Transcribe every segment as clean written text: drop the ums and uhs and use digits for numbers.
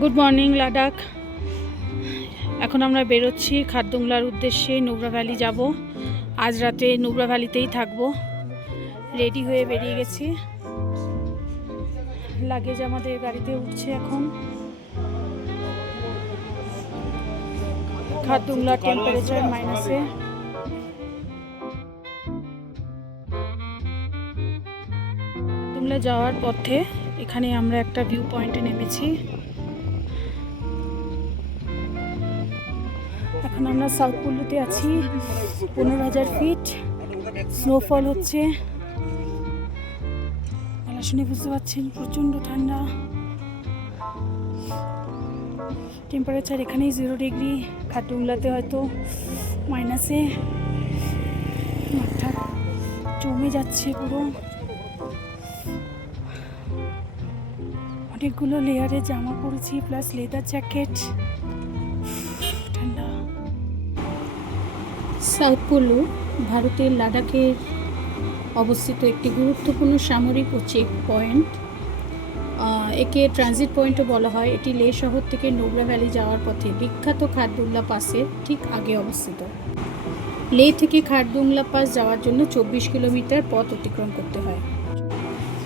Good morning Ladakh. এখন আমরা বেরোচ্ছি খারদুংলার উদ্দেশ্যে। নুব্রা ভ্যালি যাব। আজ রাতে নুব্রা ভ্যালিতেই থাকবো। রেডি হয়ে বেরিয়ে গেছি। লাগেজ আমাদের গাড়িতে উঠছে এখন। খারদুংলার টেম্পারেচার মাইনাসে। খারদুংলা যাওয়ার পথে এখানে আমরা একটা ভিউ পয়েন্টে নেমেছি। এখন আমরা সাউথ কুল্লুতে আছি। 15,000 ফিট স্নোফল হচ্ছে। গলা শুনে বুঝতে পারছেন প্রচণ্ড ঠান্ডা। টেম্পারেচার এখানেই 0 ডিগ্রি। খারদুংলাতে হয়তো মাইনাসে। মাথা জমে যাচ্ছে পুরো। অনেকগুলো লেয়ারে জামা পরেছি, প্লাস লেদার জ্যাকেট। ঠান্ডা। সাউথ কুল্লু ভারতের লাদাখের অবস্থিত একটি গুরুত্বপূর্ণ সামরিক ও চেক পয়েন্ট। একে ট্রানজিট পয়েন্টও বলা হয়। এটি লে শহর থেকে নুব্রা ভ্যালি যাওয়ার পথে বিখ্যাত খারদুংলা পাসের ঠিক আগে অবস্থিত। লে থেকে খারদুংলা পাস যাওয়ার জন্য 24 কিলোমিটার পথ অতিক্রম করতে হয়।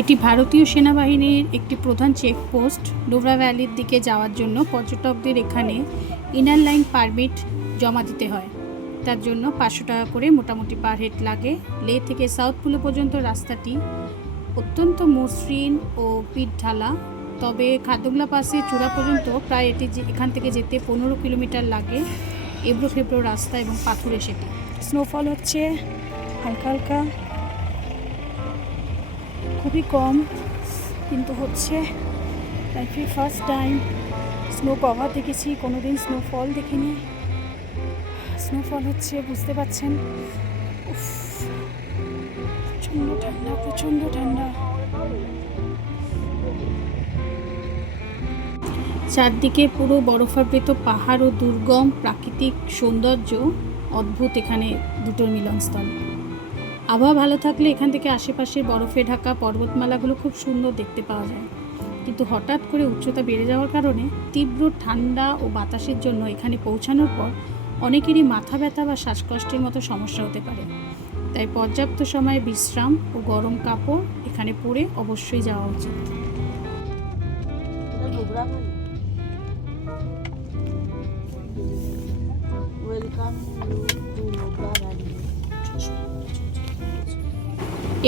এটি ভারতীয় সেনাবাহিনীর একটি প্রধান চেকপোস্ট। নুব্রা ভ্যালির দিকে যাওয়ার জন্য পর্যটকদের এখানে ইনার লাইন পারমিট জমা দিতে হয়। তার জন্য 500 টাকা করে মোটামুটি পার হেড লাগে। লে থেকে সাউথ কুল্লু পর্যন্ত রাস্তাটি অত্যন্ত মসৃণ ও পিঠ ঢালা। তবে খারদুংলা পাসে চূড়া পর্যন্ত প্রায় এখান থেকে যেতে 15 কিলোমিটার লাগে। এবড়ো খেবড়ো রাস্তা এবং পাথুরে সেটি। স্নোফল হচ্ছে হালকা হালকা, খুবই কম কিন্তু হচ্ছে। লাইফে ফার্স্ট টাইম স্নো কভার দেখেছি, কোনোদিন স্নোফল দেখিনি। স্নোফল হচ্ছে, বুঝতে পারছেন। প্রচণ্ড ঠান্ডা, প্রচণ্ড ঠান্ডা। চারদিকে পুরো বরফাবৃত পাহাড় ও দুর্গম প্রাকৃতিক সৌন্দর্য। অদ্ভুত এখানে দুটোর মিলনস্থল। আবহাওয়া ভালো থাকলে এখান থেকে আশেপাশের বরফে ঢাকা পর্বতমালাগুলো খুব সুন্দর দেখতে পাওয়া যায়। কিন্তু হঠাৎ করে উচ্চতা বেড়ে যাওয়ার কারণে তীব্র ঠান্ডা ও বাতাসের জন্য এখানে পৌঁছানোর পর অনেকেরই মাথা ব্যথা বা শ্বাসকষ্টের মতো সমস্যা হতে পারে। তাই পর্যাপ্ত সময়ে বিশ্রাম ও গরম কাপড় এখানে পরে অবশ্যই যাওয়া উচিত।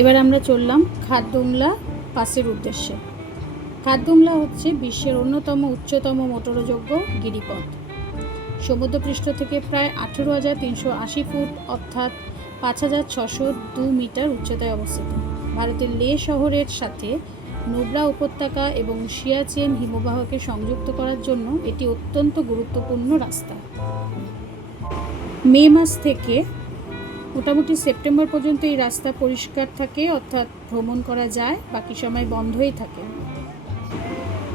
এবার আমরা চললাম খারদুংলা পাসের উদ্দেশ্যে। খারদুংলা হচ্ছে বিশ্বের অন্যতম উচ্চতম মোটরযোগ্য গিরিপথ। সমুদ্রপৃষ্ঠ থেকে প্রায় 18,380 ফুট অর্থাৎ 5,602 মিটার উচ্চতায় অবস্থিত। ভারতের লে শহরের সাথে নুব্রা উপত্যকা এবং সিয়াচেন হিমবাহকে সংযুক্ত করার জন্য এটি অত্যন্ত গুরুত্বপূর্ণ রাস্তা। মে মাস থেকে মোটামুটি সেপ্টেম্বর পর্যন্ত এই রাস্তা পরিষ্কার থাকে, অর্থাৎ ভ্রমণ করা যায়। বাকি সময় বন্ধই থাকে।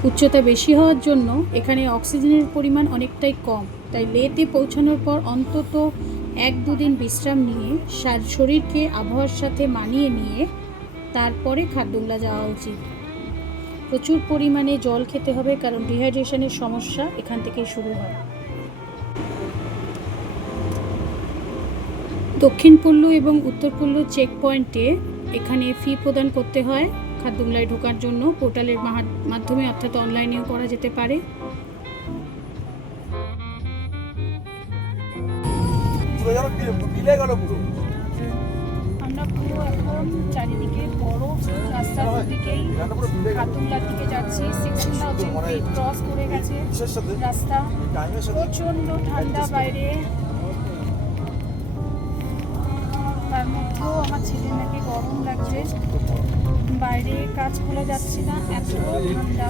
উচ্চতা বেশি হওয়ার জন্য এখানে অক্সিজেনের পরিমাণ অনেকটাই কম। তাই লেতে পৌঁছানোর পর অন্তত 1-2 দিন বিশ্রাম নিয়ে শরীরকে আবহাওয়ার সাথে মানিয়ে নিয়ে তারপরে খারদুংলা যাওয়া উচিত। প্রচুর পরিমাণে জল খেতে হবে, কারণ ডিহাইড্রেশনের সমস্যা এখান থেকেই শুরু হয়। দক্ষিণ কুল্লু এবং উত্তর কুল্লু চেক পয়েন্টে এখানে ফি প্রদান করতে হয় খারদুংলায় ঢোকার জন্য। পোর্টালের মাধ্যমে, অর্থাৎ অনলাইনেও করা যেতে পারে। আমরা পুরো এখন চারিদিকে বরফ, রাস্তার দিকেই খারদুংলার দিকে যাচ্ছি। 16,000 ফিট ক্রস করে গেছে রাস্তা। প্রচণ্ড ঠান্ডা বাইরে, তার মধ্যেও আমার ছেলে নাকি গরম লাগছে। বাইরে কাজ খোলা যাচ্ছে না, এত ঠান্ডা।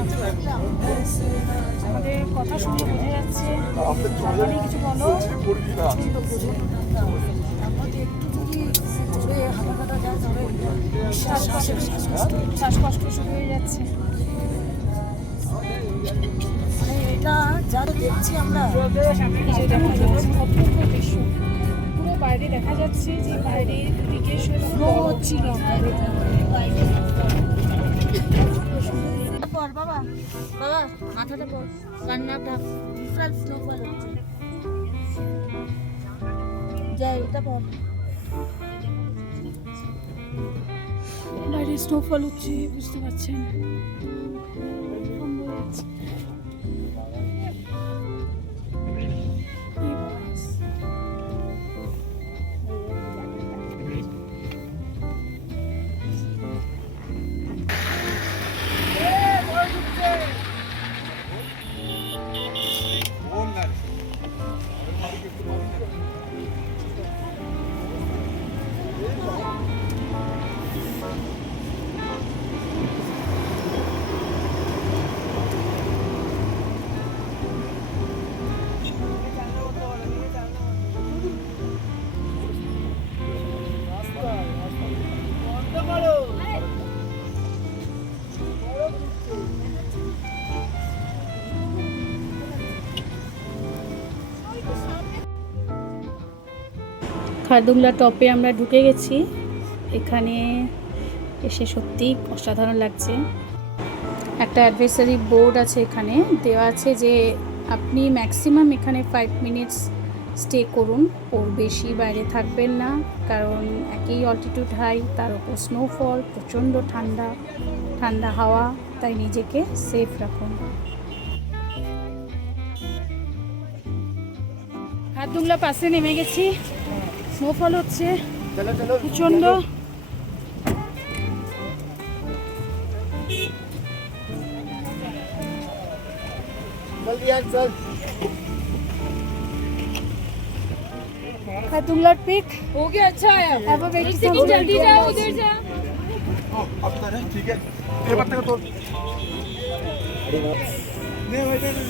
আমাদের কথা শুনে বোঝা যাচ্ছে। কিছু বলো। শ্বাসকষ্ট শুরু হয়ে যাচ্ছে। এটা যা দেখছি আমরা অপূর্ব দৃশ্য, পুরো বাইরে দেখা যাচ্ছে যে বাইরের দিকে স্নো হচ্ছিল পর বাবা বাবা মাথাটা পর কান্না ঢাক বিশাল স্নোফল হচ্ছে যাই এটা পর বাইরে স্নোফল হচ্ছে, বুঝতে পারছেন। খারদুংলা টপে আমরা ঢুকে গেছি। এখানে এসে সত্যি অসাধারণ লাগছে। একটা অ্যাডভাইসারি বোর্ড আছে, এখানে দেওয়া আছে যে আপনি ম্যাক্সিমাম এখানে 5 মিনিটস স্টে করুন, ওর বেশি বাইরে থাকবেন না, কারণ একই অল্টিটিউড হাই, তার উপর স্নোফল, প্রচণ্ড ঠান্ডা ঠান্ডা হাওয়া, তাই নিজেকে সেফ রাখুন। খারদুংলা পাশে নেমে গেছি, স্নোফল হচ্ছে প্রচণ্ড। खारदुंगला पिक हो गया। अच्छा है, अब एक सेकंड जल्दी जाओ, उधर जा। अब उधर है, ठीक है। ये पत्ते को तोड़। नहीं भाई नहीं।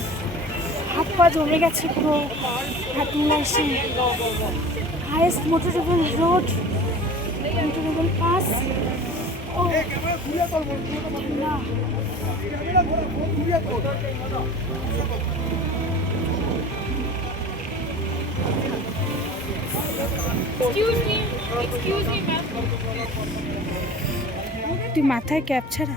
हाथ पा जमे গেছে পুরো। খারদুংলা এসে highest motorable road, motorable pass. ও कैमरा खुला तोड़ बोल না, कैमरा खुला तोड़। Excuse me, ma'am. তুই মাথায় ক্যাপ ছাড়া।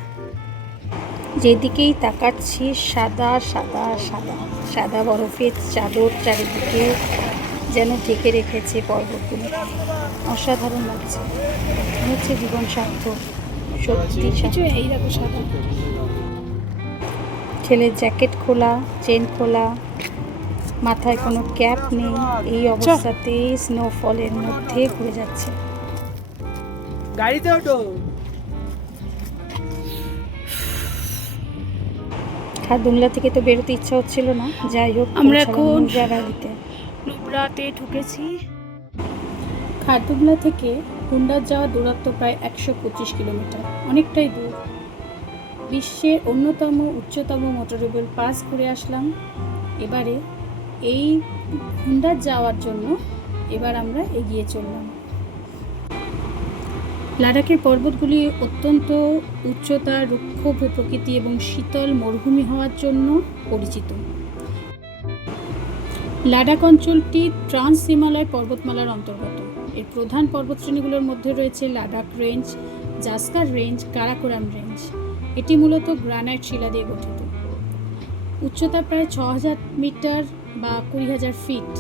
যেদিকেই তাকাচ্ছি সাদা সাদা সাদা সাদা বরফের চাদর চারিদিকে যেন ঢেকে রেখেছে পর্বতগুলো। অসাধারণ লাগছে, হচ্ছে জীবন সার্থক। সত্যি কিছু এই দেখো সাদা। ছেলের জ্যাকেট খোলা, চেন খোলা, মাথায় কোনো ক্যাপ নেই, এই অবস্থাতে স্নোফলের মধ্যে ঘুরে যাচ্ছে। গাড়িতে ওঠো। খারদুংলা থেকে তো বেরোতে ইচ্ছা হচ্ছিল না, যাই হোক আমরা এখন ভ্যালিতে নুব্রাতে ঢুকেছি। খারদুংলা থেকে হুন্ডার যাওয়ার দূরত্ব প্রায় 125 কিলোমিটার, অনেকটাই দূর। বিশ্বের অন্যতম উচ্চতম মোটরেবল পাস ঘুরে আসলাম। এবারে এই হুন্ডার যাওয়ার জন্য এবার আমরা এগিয়ে চললাম। লাদাখের পর্বতগুলি অত্যন্ত উচ্চতা, রুক্ষ ভূপ্রকৃতি এবং শীতল মরুভূমি হওয়ার জন্য পরিচিত। লাদাখ অঞ্চলটি ট্রান্স হিমালয় পর্বতমালার অন্তর্গত। এর প্রধান পর্বতশ্রেণীগুলোর মধ্যে রয়েছে Ladakh range, Zanskar range, Karakoram range. এটি মূলত গ্রানাইট শিলা দিয়ে গঠিত। উচ্চতা প্রায় 6000 মিটার বা 20,000 ফিট।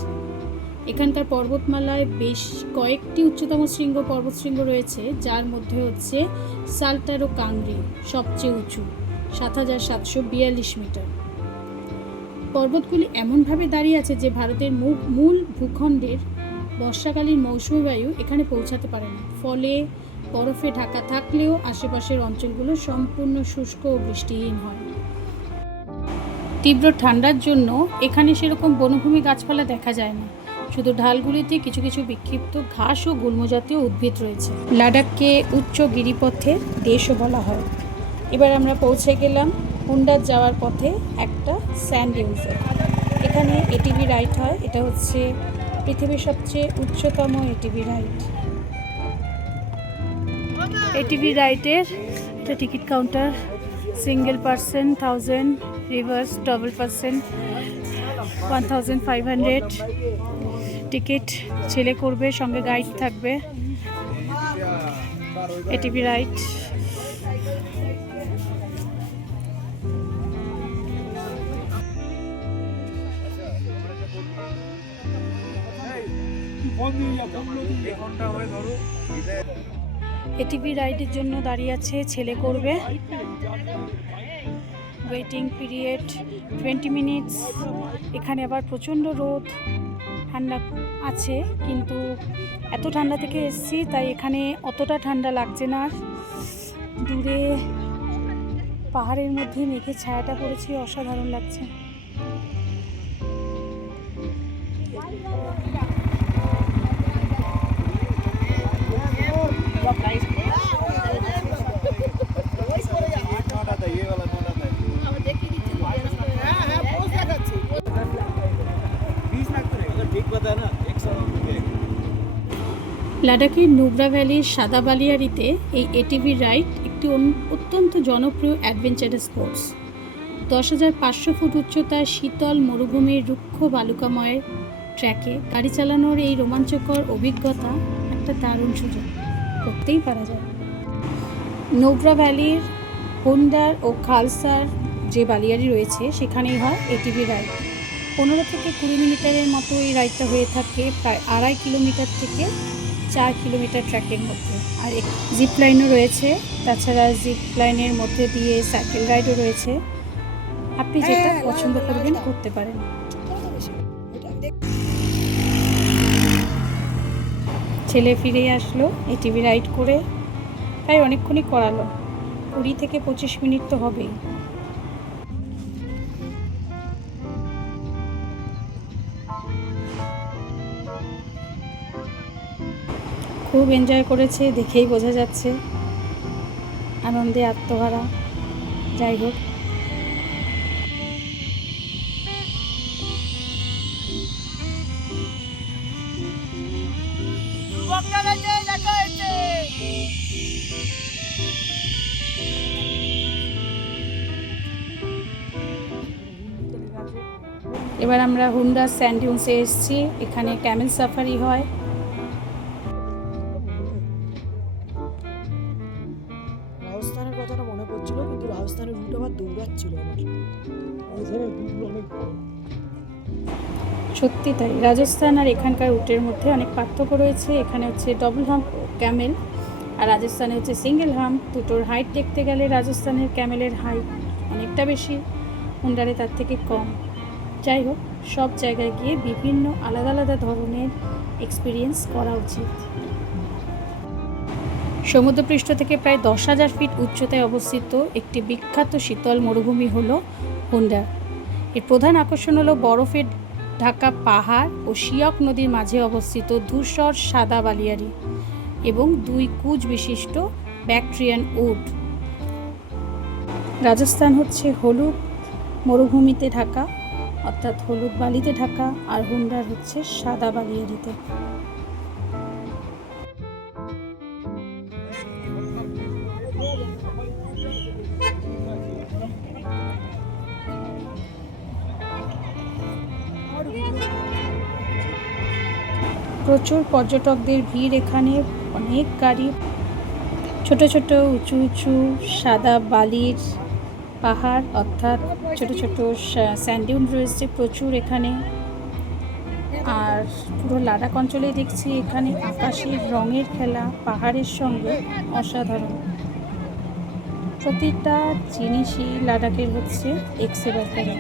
এখানকার পর্বতমালায় বেশ কয়েকটি উচ্চতম শৃঙ্গ পর্বতশৃঙ্গ রয়েছে, যার মধ্যে হচ্ছে সালটারো কাংরি সবচেয়ে উঁচু, 7742 মিটার। পর্বতগুলি এমনভাবে দাঁড়িয়ে আছে যে ভারতের মূল ভূখণ্ডের বর্ষাকালীন মৌসুমী বায়ু এখানে পৌঁছাতে পারে না, ফলে বরফে ঢাকা থাকলেও আশেপাশের অঞ্চলগুলো সম্পূর্ণ শুষ্ক ও বৃষ্টিহীন হয়। তীব্র ঠান্ডার জন্য এখানে সেরকম বনভূমি গাছপালা দেখা যায় না, শুধু ঢালগুলিতে কিছু কিছু বিক্ষিপ্ত ঘাস ও গুল্মজাতীয় উদ্ভিদ রয়েছে। লাদাখকে উচ্চ গিরিপথের দেশও বলা হয়। এবার আমরা পৌঁছে গেলাম হুন্ডার যাওয়ার পথে একটা স্যান্ড ডিউন্সে। এখানে এটিভি রাইড হয়, এটা হচ্ছে পৃথিবীর সবচেয়ে উচ্চতম এটিভি রাইড। এটিভি রাইডের এটা টিকিট কাউন্টার, সিঙ্গেল পার্সন 1000 রিভার্স ডবল পার্সেন্ট 1500 টিকিট। ছেলে করবে, সঙ্গে গাইড থাকবে। ATV ride. এটিভি রাইডের জন্য দাঁড়িয়ে আছে, ছেলে করবে। Waiting period 20 minutes. এখানে আবার প্রচণ্ড রোদ, ঠান্ডা আছে, কিন্তু এত ঠান্ডা থেকে এসেছি তাই এখানে অতটা ঠান্ডা লাগছে না। দূরে পাহাড়ের মধ্যে মেঘের ছায়াটা পড়েছে, অসাধারণ লাগছে। লাদাখের নুব্রা ভ্যালির সাদা বালিয়াড়িতে এই এটিভি রাইড একটি অত্যন্ত জনপ্রিয় অ্যাডভেঞ্চারাস স্পোর্টস। 10,500 ফুট উচ্চতায় শীতল মরুভূমির রুক্ষ বালুকাময় ট্র্যাকে গাড়ি চালানোর এই রোমাঞ্চকর অভিজ্ঞতা একটা দারুণ সুযোগ, করতেই পারা যায়। নুব্রা ভ্যালির হুন্ডার ও খালসার যে বালিয়াড়ি রয়েছে সেখানেই হয় এটিভি রাইড। 15 থেকে 20 মিনিটের মতো এই রাইডটা হয়ে থাকে, প্রায় 2.5 কিলোমিটার থেকে 4 কিলোমিটার ট্র্যাকের মধ্যে। আর জিপ লাইনও রয়েছে, তাছাড়া জিপ লাইনের মধ্যে দিয়ে সাইকেল রাইডও রয়েছে। আপনি যেটা পছন্দ করবেন করতে পারেন। ছেলে ফিরে আসলো এটিভি রাইড করে, তাই অনেকক্ষণই করালো, 20 থেকে 25 মিনিট তো হবেই। খুব এনজয় করেছে, দেখেই বোঝা যাচ্ছে, আনন্দে আত্মহারা। যাই হোক, এবার আমরা হুন্ডা স্যান্ড ডিউন্সে এসেছি। এখানে ক্যামেল সাফারি হয়। রাজস্থানের কথাটা মনে পড়ছিল, কিন্তু রাজস্থানের রুট আবার দৌড়াচ্ছিল আমার। সত্যি তাই, রাজস্থান আর এখানকার রুটের মধ্যে অনেক পার্থক্য রয়েছে। এখানে হচ্ছে ডবল হাম্প ক্যামেল, আর রাজস্থানে হচ্ছে সিঙ্গেল হাম্প। দুটোর হাইট দেখতে গেলে রাজস্থানের ক্যামেলের হাইট অনেকটা বেশি, হুন্ডারে তার থেকে কম। যাই হোক, সব জায়গায় গিয়ে বিভিন্ন আলাদা আলাদা ধরনের এক্সপিরিয়েন্স করা উচিত। সমুদ্রপৃষ্ঠ থেকে প্রায় 10,000 ফিট উচ্চতায় অবস্থিত একটি বিখ্যাত শীতল মরুভূমি হলো হুন্ডা। এর প্রধান আকর্ষণ হলো বরফের ঢাকা পাহাড় ও শিয়ক নদীর মাঝে অবস্থিত ধূসর সাদা বালিয়াড়ি এবং 2 কুজ বিশিষ্ট ব্যাকট্রিয়ান উড। রাজস্থান হচ্ছে হলুদ মরুভূমিতে ঢাকা, অর্থাৎ হলুদ বালিতে ঢাকা, আর হুন্ডার হচ্ছে সাদা বালিয়াড়িতে। প্রচুর পর্যটকদের ভিড় এখানে, অনেক গাড়ি, ছোট ছোট উঁচু উঁচু সাদা বালির পাহাড়, অর্থাৎ ছোট ছোট স্যান্ড ডিউন রয়েছে প্রচুর এখানে। আর পুরো লাদাখ অঞ্চলেই দেখছি এখানে আকাশের রঙের খেলা পাহাড়ের সঙ্গে অসাধারণ। প্রতিটা জিনিসই লাদাখের হচ্ছে এক্সেবার করে।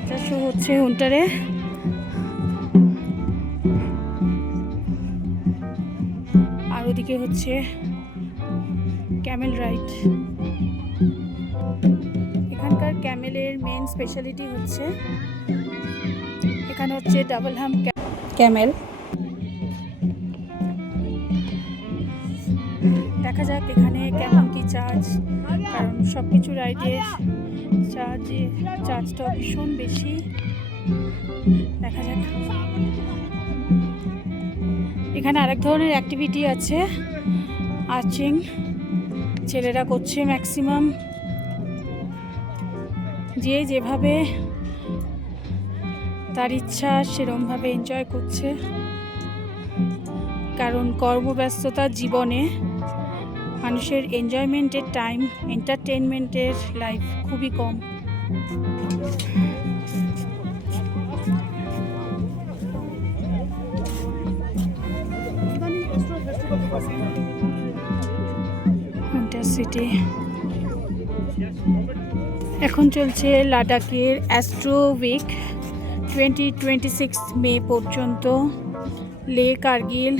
এটা শো হচ্ছে হুন্টারে। আর ওদিকে হচ্ছে ক্যামেল রাইড। এখানকার ক্যামেলের মেন স্পেশালিটি হচ্ছে এখানে হচ্ছে ডাবল হাম্প ক্যামেল। দেখা যাক এখানে কেমন কি চার্জ, কারণ সব কিছু রাইডের চার্জটা ভীষণ বেশি। দেখা যাক। এখানে আরেক ধরনের অ্যাক্টিভিটি আছে, আর্চিং ছেলেরা করছে ম্যাক্সিমাম। যে যেভাবে তার ইচ্ছা সেরমভাবে এনজয় করছে, কারণ কর্মব্যস্ততার জীবনে মানুষের এনজয়মেন্টের টাইম, এন্টারটেনমেন্টের লাইফ খুবই কম। ইন্টারসিটি এখন চলছে লাদাখের অ্যাস্ট্রো উইক 2026 মে পর্যন্ত। লে কার্গিল,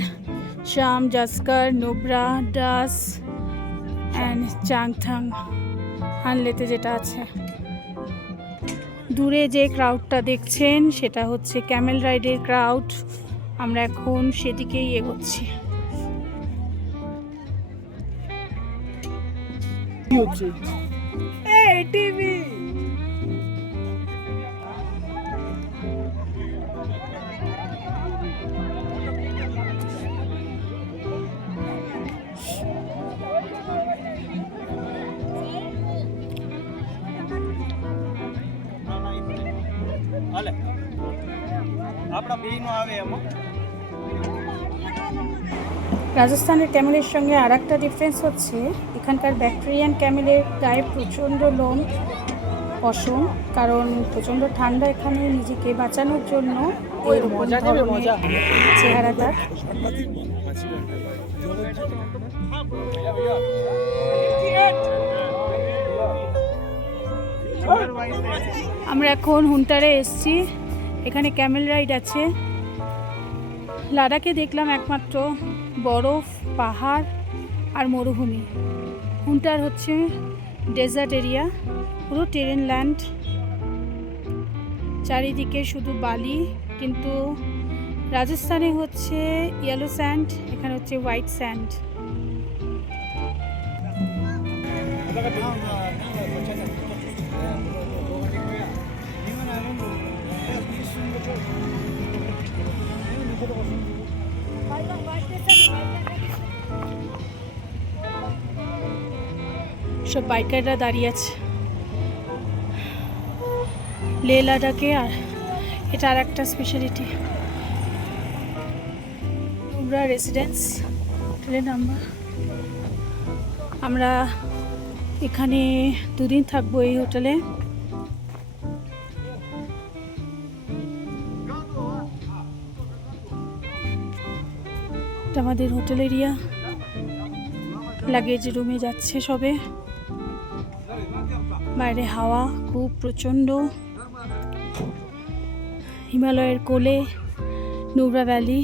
শাম, জাস্কার, নোব্রা, ডাস অ্যান্ড চাংথাং হানলেতে যেটা আছে। দূরে যে ক্রাউডটা দেখছেন সেটা হচ্ছে ক্যামেল রাইডের ক্রাউড। আমরা এখন সেদিকেই এগোচ্ছি। কি হচ্ছে? এই টিভি রাজস্থানের ক্যামেলের সঙ্গে আর একটা ডিফারেন্স হচ্ছে এখানকার ব্যাকটেরিয়ান ক্যামেলের গায়ে প্রচণ্ড লোম, পশম, কারণ প্রচণ্ড ঠান্ডা এখানে নিজেকে বাঁচানোর জন্য এরকম ধরনের চেহারাটা। আমরা এখন হুন্টারে এসেছি, এখানে ক্যামেল রাইড আছে। লাদাখে দেখলাম একমাত্র বরফ, পাহাড় আর মরুভূমি। হুন্টার হচ্ছে ডেজার্ট এরিয়া, পুরো টেরেন ল্যান্ড, চারিদিকে শুধু বালি। কিন্তু রাজস্থানে হচ্ছে ইয়েলো স্যান্ড, এখানে হচ্ছে হোয়াইট স্যান্ড। সব বাইকাররা দাঁড়িয়ে আছে লে লাদাখে। আর এটা আর একটা স্পেশালিটি, নোব্রা রেসিডেন্স হোটেলের নাম্বার। আমরা এখানে 2 দিন থাকবো এই হোটেলে। এটা আমাদের হোটেল এরিয়া, লাগেজ রুমে যাচ্ছে সবে। বাইরে হাওয়া খুব প্রচণ্ড, হিমালয়ের কোলে নোব্রা ভ্যালি।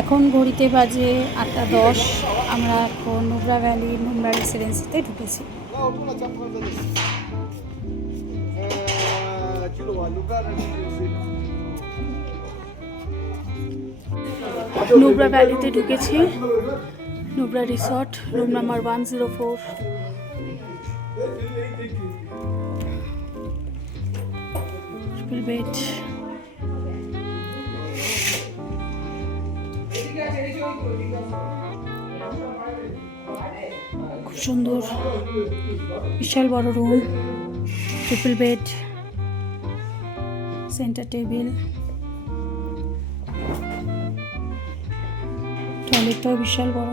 এখন ঘড়িতে বাজে 8:10। আমরা এখন নোব্রা ভ্যালির নোব্রা রেসিডেন্সিতে ঢুকেছি। নোব্রা ভ্যালিতে ঢুকেছি, Nubra resort, room number 104। Triple bed, খুব সুন্দর বিশাল বড় room, triple bed, centre table, টয়লেটটাও বিশাল বড়।